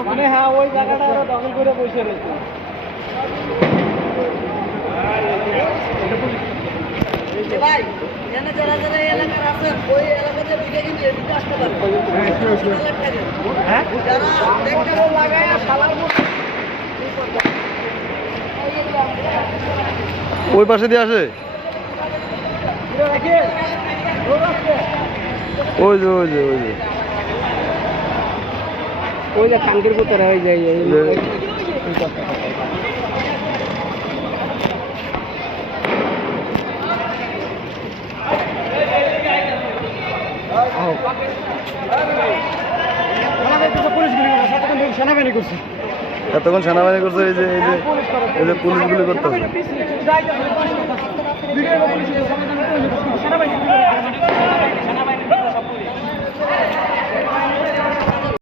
মানে হ্যাঁ ওই জায়গাটা দখল করে বসে রয়েছে। ভাই এখানে যারা যারা এলাকার আছেন ওই এলাকাতে বুঝে কিন্তু এদিকে আসতে পারবে হ্যাঁ? যারা লাগায় ওই পাশে দিয়ে আসে? ওই যে ওই যে ওই যে। ওই যে খানকির ভিতরে ওই যে এই- যে- এই- এই কথা। আহো। সেনাবাহিনী করছে এতক্ষণ সেনাবাহিনী করছে এই যে এই যে এই যে পুলিশগুলি করতেছে সেনাবাহিনী